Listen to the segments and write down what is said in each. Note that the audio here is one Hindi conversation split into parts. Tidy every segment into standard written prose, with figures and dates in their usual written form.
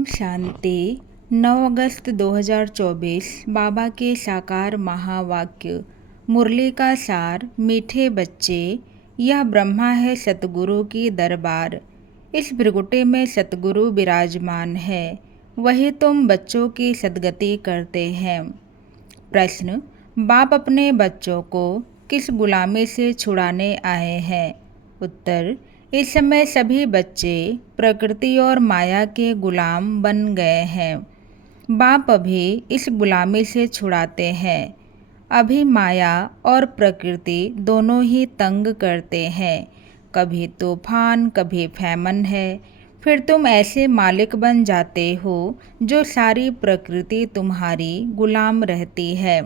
ओम शांति। 9 अगस्त 2024 बाबा के साकार महावाक्य। मुरली का सार। मीठे बच्चे, यह ब्रह्मा है सतगुरु की दरबार। इस भृगुटे में सतगुरु विराजमान है, वही तुम बच्चों की सद्गति करते हैं। प्रश्न, बाप अपने बच्चों को किस गुलामी से छुड़ाने आए हैं? उत्तर, इस समय सभी बच्चे प्रकृति और माया के गुलाम बन गए हैं। बाप अभी इस गुलामी से छुड़ाते हैं। अभी माया और प्रकृति दोनों ही तंग करते हैं। कभी तूफान, कभी फैमन है। फिर तुम ऐसे मालिक बन जाते हो जो सारी प्रकृति तुम्हारी गुलाम रहती है।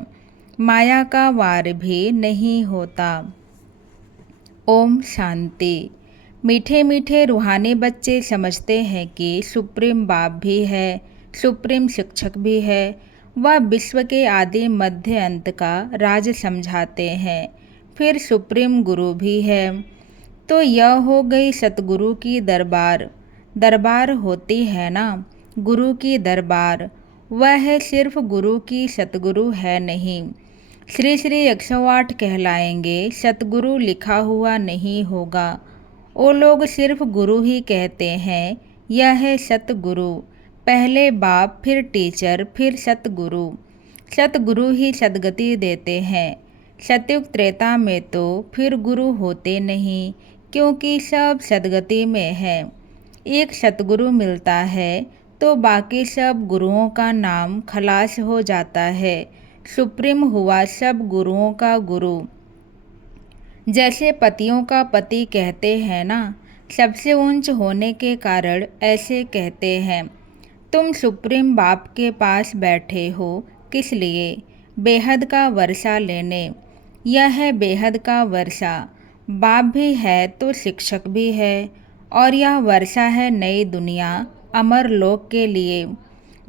माया का वार भी नहीं होता। ओम शांति। मीठे मीठे रूहानी बच्चे समझते हैं कि सुप्रीम बाप भी है, सुप्रीम शिक्षक भी है। वह विश्व के आदि मध्य अंत का राज समझाते हैं। फिर सुप्रीम गुरु भी है। तो यह हो गई सतगुरु की दरबार। दरबार होती है ना, गुरु की दरबार। वह है सिर्फ गुरु की, सतगुरु है नहीं। श्री श्री 108 कहलाएंगे, सतगुरु लिखा हुआ नहीं होगा। वो लोग सिर्फ गुरु ही कहते हैं। यह है सतगुरु। पहले बाप, फिर टीचर, फिर सतगुरु। सतगुरु ही सद्गति देते हैं। सतयुग त्रेता में तो फिर गुरु होते नहीं, क्योंकि सब सद्गति में है। एक सतगुरु मिलता है तो बाकी सब गुरुओं का नाम खलास हो जाता है। सुप्रीम हुआ सब गुरुओं का गुरु। जैसे पतियों का पति कहते हैं ना, सबसे ऊंच होने के कारण ऐसे कहते हैं। तुम सुप्रीम बाप के पास बैठे हो किस लिए? बेहद का वर्षा लेने। यह है बेहद का वर्षा। बाप भी है तो शिक्षक भी है। और यह वर्षा है नई दुनिया, अमर लोक के लिए,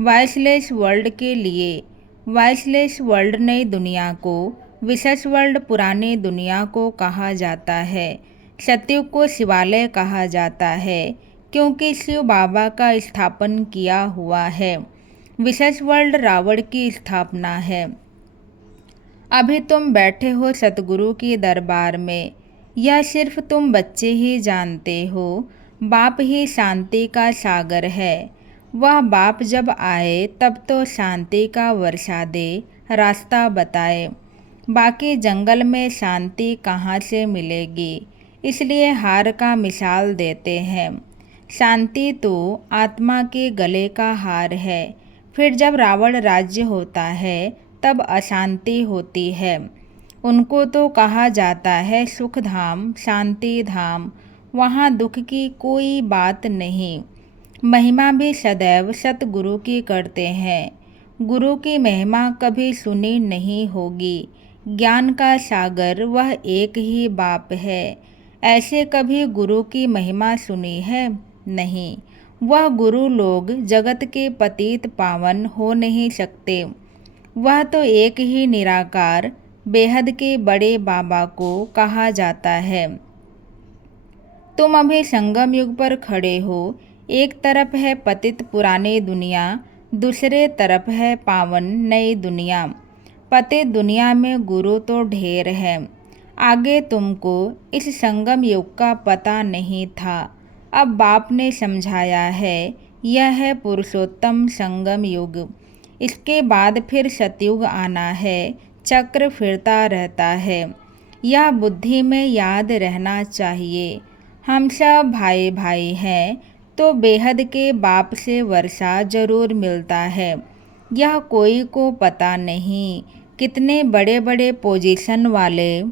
वॉइसलेस वर्ल्ड के लिए। वॉइसलेस वर्ल्ड नई दुनिया को, विशेष वर्ल्ड पुरानी दुनिया को कहा जाता है। सतयुग को शिवालय कहा जाता है, क्योंकि शिव बाबा का स्थापन किया हुआ है। विशेष वर्ल्ड रावण की स्थापना है। अभी तुम बैठे हो सतगुरु की दरबार में। यह सिर्फ तुम बच्चे ही जानते हो। बाप ही शांति का सागर है। वह बाप जब आए तब तो शांति का वर्षा दे, रास्ता बताए। बाकी जंगल में शांति कहाँ से मिलेगी? इसलिए हार का मिसाल देते हैं। शांति तो आत्मा के गले का हार है। फिर जब रावण राज्य होता है तब अशांति होती है। उनको तो कहा जाता है सुख धाम, शांति धाम। वहाँ दुख की कोई बात नहीं। महिमा भी सदैव सतगुरु की करते हैं। गुरु की महिमा कभी सुनी नहीं होगी। ज्ञान का सागर वह एक ही बाप है। ऐसे कभी गुरु की महिमा सुनी है? नहीं। वह गुरु लोग जगत के पतित पावन हो नहीं सकते। वह तो एक ही निराकार बेहद के बड़े बाबा को कहा जाता है। तुम अभी संगम युग पर खड़े हो। एक तरफ है पतित पुरानी दुनिया, दूसरे तरफ है पावन नई दुनिया। पतित दुनिया में गुरु तो ढेर है। आगे तुमको इस संगम युग का पता नहीं था, अब बाप ने समझाया है। यह है पुरुषोत्तम संगम युग। इसके बाद फिर सतयुग आना है। चक्र फिरता रहता है। यह बुद्धि में याद रहना चाहिए। हम सब भाई भाई हैं, तो बेहद के बाप से वर्षा जरूर मिलता है। यह कोई को पता नहीं। कितने बड़े बड़े पोजीशन वाले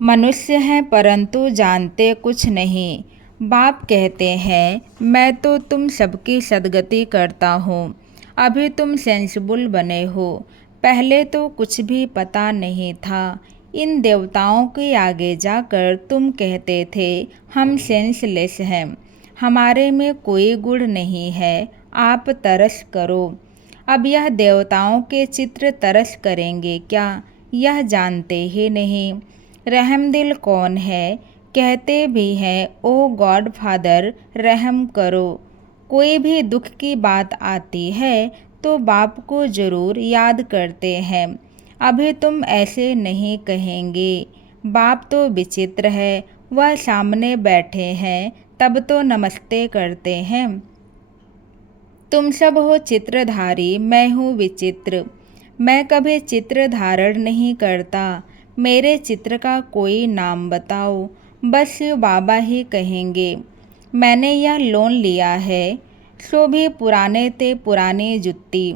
मनुष्य हैं, परंतु जानते कुछ नहीं। बाप कहते हैं, मैं तो तुम सबकी सद्गति करता हूँ। अभी तुम सेंसिबल बने हो। पहले तो कुछ भी पता नहीं था। इन देवताओं के आगे जाकर तुम कहते थे हम सेंसलेस हैं, हमारे में कोई गुण नहीं है, आप तरस करो। अब यह देवताओं के चित्र तरस करेंगे क्या? यह जानते ही नहीं। रहमदिल कौन है? कहते भी हैं ओ गॉड फादर रहम करो। कोई भी दुख की बात आती है तो बाप को ज़रूर याद करते हैं। अभी तुम ऐसे नहीं कहेंगे, बाप तो विचित्र है, वह सामने बैठे हैं तब तो नमस्ते करते हैं। तुम सब हो चित्रधारी, मैं हूँ विचित्र। मैं कभी चित्र धारण नहीं करता। मेरे चित्र का कोई नाम बताओ, बस शिव बाबा ही कहेंगे। मैंने यह लोन लिया है, सो भी पुराने ते पुरानी जुत्ती,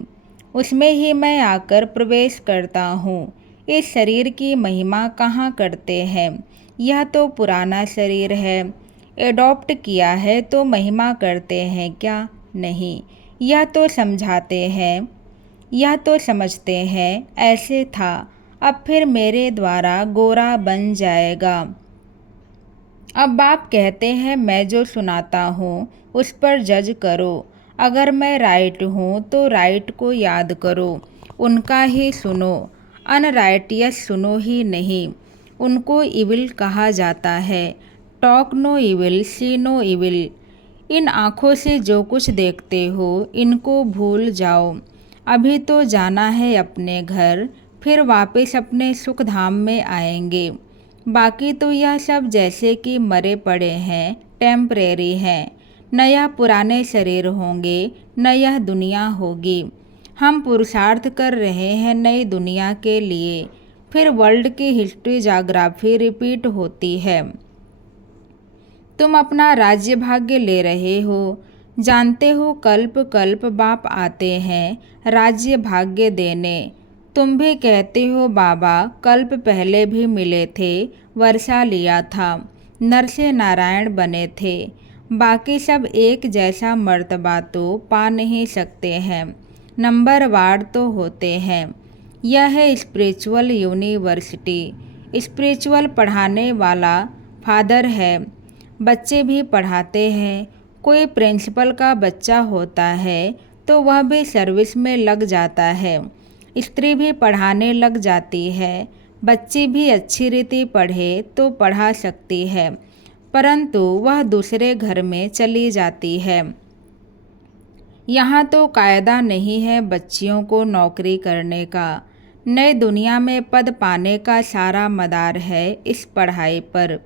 उसमें ही मैं आकर प्रवेश करता हूँ। इस शरीर की महिमा कहाँ करते हैं, यह तो पुराना शरीर है। एडॉप्ट किया है तो महिमा करते हैं क्या? नहीं, यह तो समझाते हैं, यह तो समझते हैं ऐसे था, अब फिर मेरे द्वारा गोरा बन जाएगा। अब बाप कहते हैं मैं जो सुनाता हूँ उस पर जज करो। अगर मैं राइट हूँ तो राइट को याद करो, उनका ही सुनो। अनराइटियस सुनो ही नहीं, उनको इविल कहा जाता है। टॉक नो इविल, सी नो इविल। इन आँखों से जो कुछ देखते हो इनको भूल जाओ। अभी तो जाना है अपने घर, फिर वापस अपने सुख धाम में आएंगे। बाकी तो यह सब जैसे कि मरे पड़े हैं, टेम्परेरी हैं। न यह पुराने शरीर होंगे, न यह दुनिया होगी। हम पुरुषार्थ कर रहे हैं नई दुनिया के लिए, फिर वर्ल्ड की हिस्ट्री जाग्राफी रिपीट होती है। तुम अपना राज्य भाग्य ले रहे हो, जानते हो कल्प कल्प बाप आते हैं राज्य भाग्य देने। तुम भी कहते हो बाबा कल्प पहले भी मिले थे, वर्षा लिया था, नर से नारायण बने थे। बाकी सब एक जैसा मर्तबा तो पा नहीं सकते हैं, नंबर वार तो होते हैं। यह है स्पिरिचुअल यूनिवर्सिटी। स्पिरिचुअल पढ़ाने वाला फादर है, बच्चे भी पढ़ाते हैं। कोई प्रिंसिपल का बच्चा होता है तो वह भी सर्विस में लग जाता है। स्त्री भी पढ़ाने लग जाती है, बच्ची भी अच्छी रीति पढ़े तो पढ़ा सकती है, परंतु वह दूसरे घर में चली जाती है। यहाँ तो कायदा नहीं है बच्चियों को नौकरी करने का। नई दुनिया में पद पाने का सारा मदार है इस पढ़ाई पर।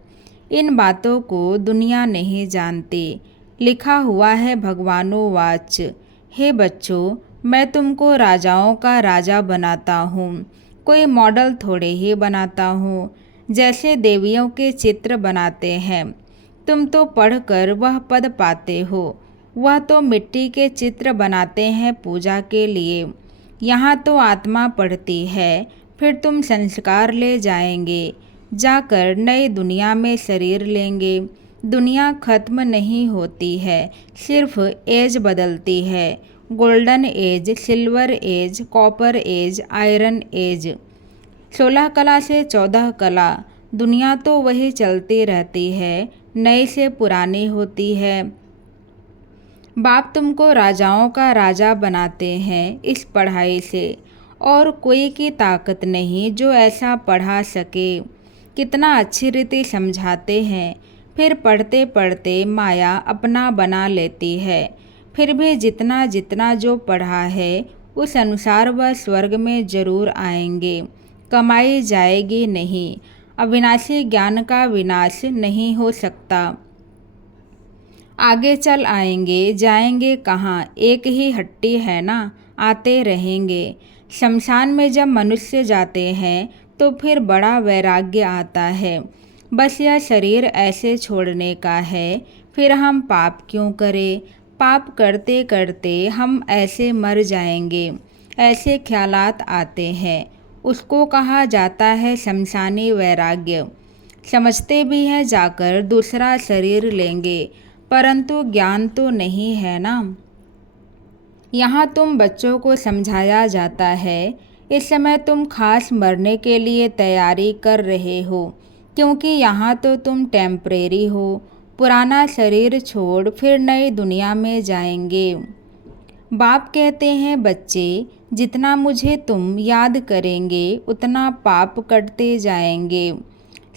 इन बातों को दुनिया नहीं जानती। लिखा हुआ है भगवानुवाच, हे बच्चों मैं तुमको राजाओं का राजा बनाता हूँ, कोई मॉडल थोड़े ही बनाता हूँ। जैसे देवियों के चित्र बनाते हैं, तुम तो पढ़कर वह पद पाते हो, वह तो मिट्टी के चित्र बनाते हैं पूजा के लिए। यहाँ तो आत्मा पढ़ती है, फिर तुम संस्कार ले जाएंगे, जाकर नई दुनिया में शरीर लेंगे। दुनिया खत्म नहीं होती है, सिर्फ एज बदलती है। Golden age, silver age, copper age, iron age. 16 कला से 14 कला, दुनिया तो वही चलती रहती है, नई से पुरानी होती है। बाप तुमको राजाओं का राजा बनाते हैं इस पढ़ाई से, और कोई की ताकत नहीं जो ऐसा पढ़ा सके। कितना अच्छी रीति समझाते हैं, फिर पढ़ते पढ़ते माया अपना बना लेती है। फिर भी जितना जितना जो पढ़ा है उस अनुसार वह स्वर्ग में जरूर आएंगे, कमाई जाएगी नहीं। अविनाशी ज्ञान का विनाश नहीं हो सकता। आगे चल आएंगे, जाएंगे कहाँ, एक ही हट्टी है ना, आते रहेंगे। शमशान में जब मनुष्य जाते हैं तो फिर बड़ा वैराग्य आता है। बस यह शरीर ऐसे छोड़ने का है, फिर हम पाप क्यों करें। पाप करते करते हम ऐसे मर जाएंगे, ऐसे ख्यालात आते हैं। उसको कहा जाता है शमशानी वैराग्य। समझते भी हैं जाकर दूसरा शरीर लेंगे, परंतु ज्ञान तो नहीं है ना। यहाँ तुम बच्चों को समझाया जाता है, इस समय तुम खास मरने के लिए तैयारी कर रहे हो, क्योंकि यहाँ तो तुम टेम्परेरी हो। पुराना शरीर छोड़ फिर नई दुनिया में जाएंगे। बाप कहते हैं बच्चे जितना मुझे तुम याद करेंगे उतना पाप कटते जाएंगे।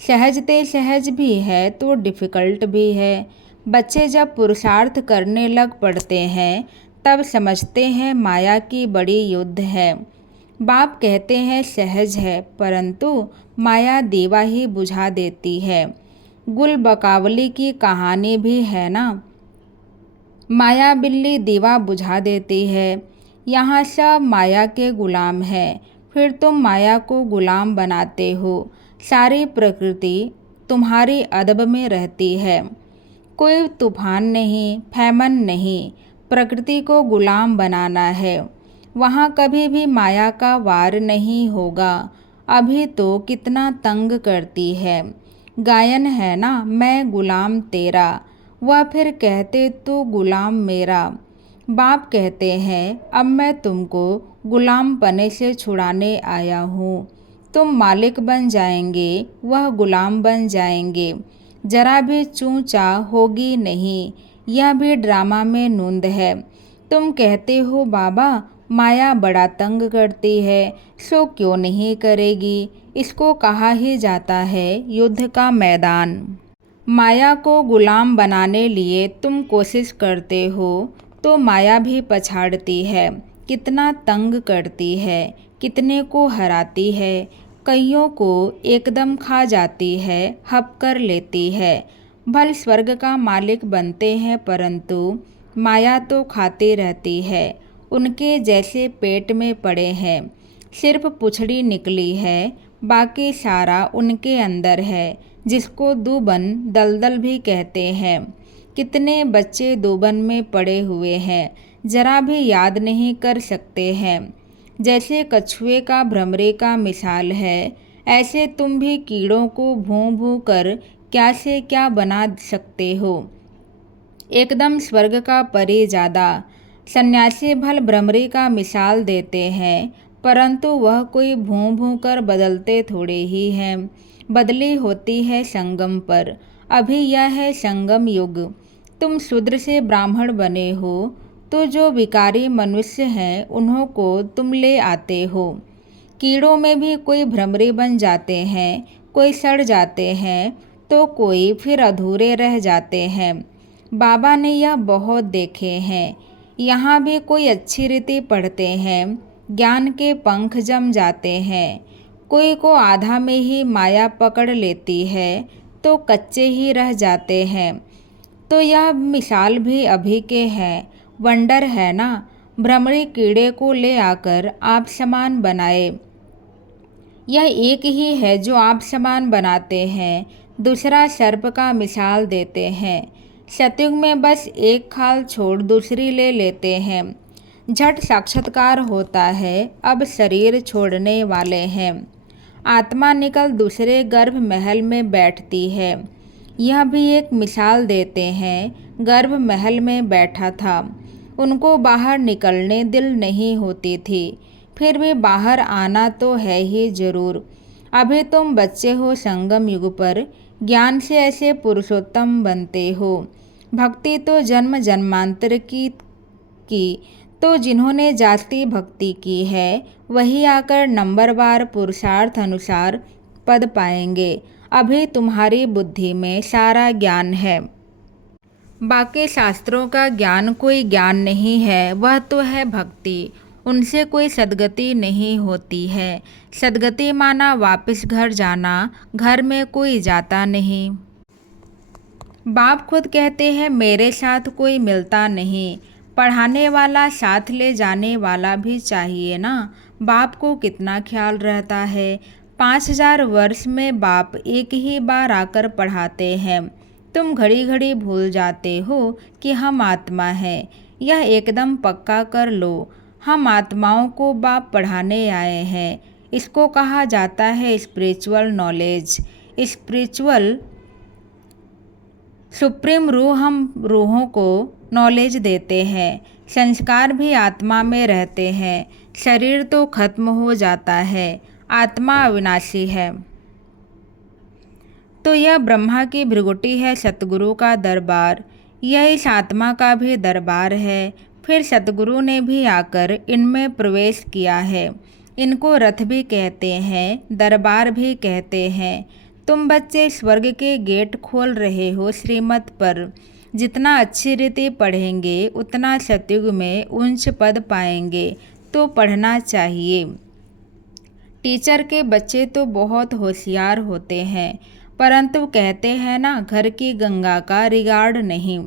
सहजते सहज भी है तो डिफ़िकल्ट भी है। बच्चे जब पुरुषार्थ करने लग पड़ते हैं तब समझते हैं माया की बड़ी युद्ध है। बाप कहते हैं सहज है, परंतु माया दीवा ही बुझा देती है। गुल बकावली की कहानी भी है ना, माया बिल्ली दीवा बुझा देती है। यहाँ सब माया के गुलाम हैं, फिर तुम माया को गुलाम बनाते हो। सारी प्रकृति तुम्हारी अदब में रहती है। कोई तूफान नहीं, फैमन नहीं, प्रकृति को गुलाम बनाना है। वहाँ कभी भी माया का वार नहीं होगा। अभी तो कितना तंग करती है। गायन है ना, मैं गुलाम तेरा, वह फिर कहते तू गुलाम मेरा। बाप कहते हैं अब मैं तुमको गुलाम पने से छुड़ाने आया हूँ। तुम मालिक बन जाएंगे, वह गुलाम बन जाएंगे। जरा भी चूँ चा होगी नहीं। यह भी ड्रामा में नूंद है। तुम कहते हो बाबा माया बड़ा तंग करती है, सो क्यों नहीं करेगी। इसको कहा ही जाता है युद्ध का मैदान। माया को गुलाम बनाने लिए तुम कोशिश करते हो तो माया भी पछाड़ती है। कितना तंग करती है, कितने को हराती है, कईयों को एकदम खा जाती है, हप कर लेती है। भल स्वर्ग का मालिक बनते हैं, परंतु माया तो खाती रहती है। उनके जैसे पेट में पड़े हैं, सिर्फ पुछड़ी निकली है, बाकी सारा उनके अंदर है, जिसको दूबन दलदल भी कहते हैं। कितने बच्चे दूबन में पड़े हुए हैं, जरा भी याद नहीं कर सकते हैं। जैसे कछुए का भ्रमरे का मिसाल है, ऐसे तुम भी कीड़ों को भूं भूं कर क्या से क्या बना सकते हो। एकदम स्वर्ग का परी ज़्यादा। सन्यासी भल भ्रमरी का मिसाल देते हैं, परंतु वह कोई भूं भूं कर बदलते थोड़े ही हैं। बदली होती है संगम पर। अभी यह है संगम युग। तुम शूद्र से ब्राह्मण बने हो तो जो विकारी मनुष्य हैं उन्हों को तुम ले आते हो। कीड़ों में भी कोई भ्रमरी बन जाते हैं, कोई सड़ जाते हैं तो कोई फिर अधूरे रह जाते हैं। बाबा ने यह बहुत देखे हैं। यहाँ भी कोई अच्छी रीति पढ़ते हैं, ज्ञान के पंख जम जाते हैं। कोई को आधा में ही माया पकड़ लेती है तो कच्चे ही रह जाते हैं। तो यह मिसाल भी अभी के हैं। वंडर है ना, भ्रमरी कीड़े को ले आकर आप समान बनाए। यह एक ही है जो आप समान बनाते हैं, दूसरा सर्प का मिसाल देते हैं। सतयुग में बस एक खाल छोड़ दूसरी ले लेते हैं। झट साक्षात्कार होता है, अब शरीर छोड़ने वाले हैं। आत्मा निकल दूसरे गर्भ महल में बैठती है। यह भी एक मिसाल देते हैं। गर्भ महल में बैठा था, उनको बाहर निकलने दिल नहीं होती थी, फिर भी बाहर आना तो है ही जरूर। अभी तुम बच्चे हो संगम युग पर, ज्ञान से ऐसे पुरुषोत्तम बनते हो। भक्ति तो जन्म जन्मांतर की तो जिन्होंने जाति भक्ति की है वही आकर नंबरवार पुरुषार्थ अनुसार पद पाएंगे। अभी तुम्हारी बुद्धि में सारा ज्ञान है, बाकी शास्त्रों का ज्ञान कोई ज्ञान नहीं है, वह तो है भक्ति। उनसे कोई सद्गति नहीं होती है। सद्गति माना वापस घर जाना, घर में कोई जाता नहीं। बाप खुद कहते हैं मेरे साथ कोई मिलता नहीं। पढ़ाने वाला साथ ले जाने वाला भी चाहिए ना। बाप को कितना ख्याल रहता है। 5000 वर्ष में बाप एक ही बार आकर पढ़ाते हैं। तुम घड़ी घड़ी भूल जाते हो कि हम आत्मा हैं। यह एकदम पक्का कर लो। हम आत्माओं को बाप पढ़ाने आए हैं। इसको कहा जाता है स्पिरिचुअल नॉलेज। स्पिरिचुअल सुप्रीम रूह हम रूहों को नॉलेज देते हैं। संस्कार भी आत्मा में रहते हैं। शरीर तो खत्म हो जाता है, आत्मा अविनाशी है। तो यह ब्रह्मा की भृगुटी है सतगुरु का दरबार। यह इस आत्मा का भी दरबार है। फिर सतगुरु ने भी आकर इनमें प्रवेश किया है। इनको रथ भी कहते हैं, दरबार भी कहते हैं। तुम बच्चे स्वर्ग के गेट खोल रहे हो श्रीमत पर। जितना अच्छी रीति पढ़ेंगे उतना सतयुग में उच्च पद पाएंगे, तो पढ़ना चाहिए। टीचर के बच्चे तो बहुत होशियार होते हैं, परंतु कहते हैं ना, घर की गंगा का रिगार्ड नहीं।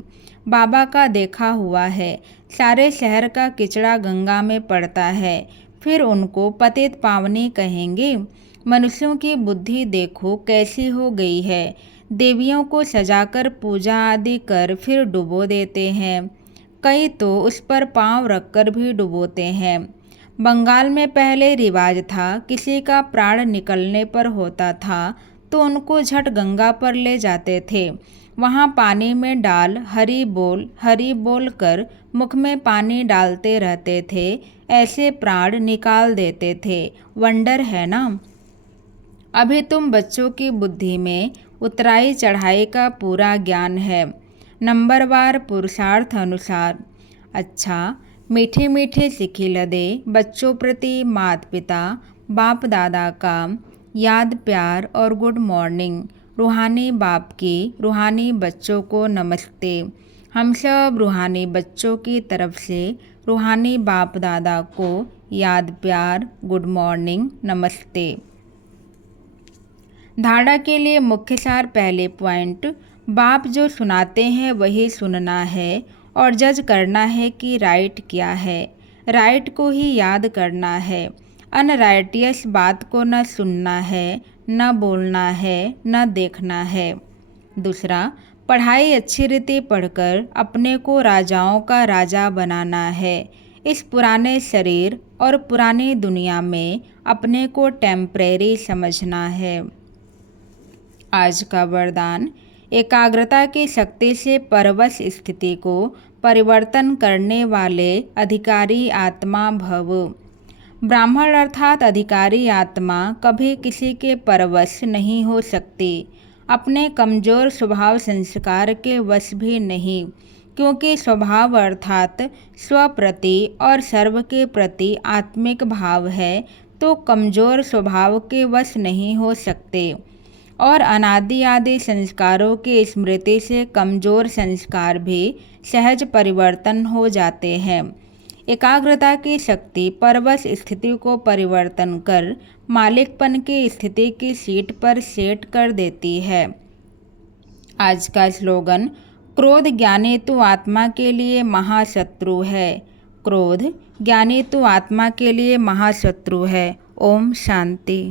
बाबा का देखा हुआ है, सारे शहर का किचड़ा गंगा में पड़ता है, फिर उनको पतित पावनी कहेंगे। मनुष्यों की बुद्धि देखो कैसी हो गई है, देवियों को सजाकर पूजा आदि कर फिर डुबो देते हैं। कई तो उस पर पांव रखकर भी डुबोते हैं। बंगाल में पहले रिवाज था, किसी का प्राण निकलने पर होता था तो उनको झट गंगा पर ले जाते थे। वहाँ पानी में डाल हरि बोल कर मुख में पानी डालते रहते थे, ऐसे प्राण निकाल देते थे। वंडर है ना। अभी तुम बच्चों की बुद्धि में उतराई चढ़ाई का पूरा ज्ञान है, नंबरवार पुरुषार्थ अनुसार। अच्छा, मीठे मीठे सिखी लदे बच्चों प्रति माता पिता बाप दादा का याद प्यार और गुड मॉर्निंग। रूहानी बाप की रूहानी बच्चों को नमस्ते। हम सब रूहानी बच्चों की तरफ से रूहानी बाप दादा को याद प्यार गुड मॉर्निंग नमस्ते। धारणा के लिए मुख्य सार। पहले पॉइंट, बाप जो सुनाते हैं वही सुनना है और जज करना है कि राइट क्या है। राइट को ही याद करना है, अनराइटियस बात को न सुनना है, न बोलना है, न देखना है। दूसरा, पढ़ाई अच्छी रीति पढ़कर अपने को राजाओं का राजा बनाना है। इस पुराने शरीर और पुरानी दुनिया में अपने को टेम्परेरी समझना है। आज का वरदान, एकाग्रता की शक्ति से परवश स्थिति को परिवर्तन करने वाले अधिकारी आत्मा भव। ब्राह्मण अर्थात अधिकारी आत्मा कभी किसी के परवश नहीं हो सकती, अपने कमजोर स्वभाव संस्कार के वश भी नहीं, क्योंकि स्वभाव अर्थात स्वप्रति और सर्व के प्रति आत्मिक भाव है, तो कमजोर स्वभाव के वश नहीं हो सकते। और अनादि आदि संस्कारों की स्मृति से कमजोर संस्कार भी सहज परिवर्तन हो जाते हैं। एकाग्रता की शक्ति परवश स्थिति को परिवर्तन कर मालिकपन की स्थिति की सीट पर सेट कर देती है। आज का स्लोगन, क्रोध ज्ञानेतु आत्मा के लिए महाशत्रु है। क्रोध ज्ञानेतु आत्मा के लिए महाशत्रु है। ओम शांति।